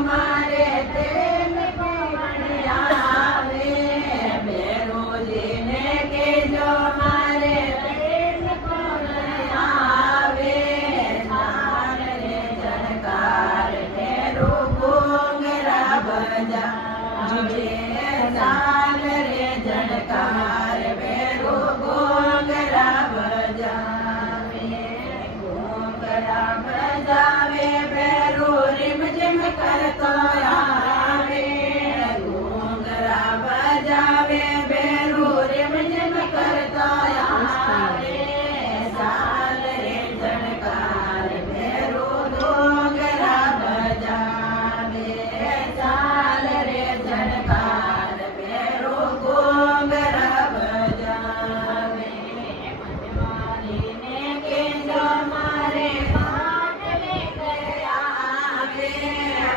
મારે તેલ પણ આવે ભેરુજીને કેજો મારે તેલ પણ આવે ચાલ રે જણકાર ભેરુ ઘૂંઘરા બજાવે ચાલ રે જણકાર ભેરુ ઘૂંઘરા બજાવે ઘૂંઘરા બજાવે ભેરુ રીમ જીમ કરતો આવે ઘૂંઘરા બજાવે ભેરુ રીમ જીમ કરતો આવે ચાલ રે જણકાર ભેરુ ઘૂંઘરા બજાવે ચાલ રે જણકાર ભેરુ ઘૂંઘરા બજાવે પટમારીને કેજો મારે પાટલે ગયા આવે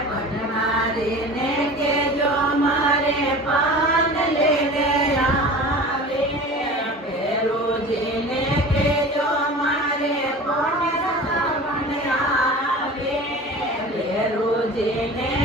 પટમારીને કેજો મારે પાન લઈને આવે ભેરુજીને કેજો મારે પાન આવે ભેરુજીને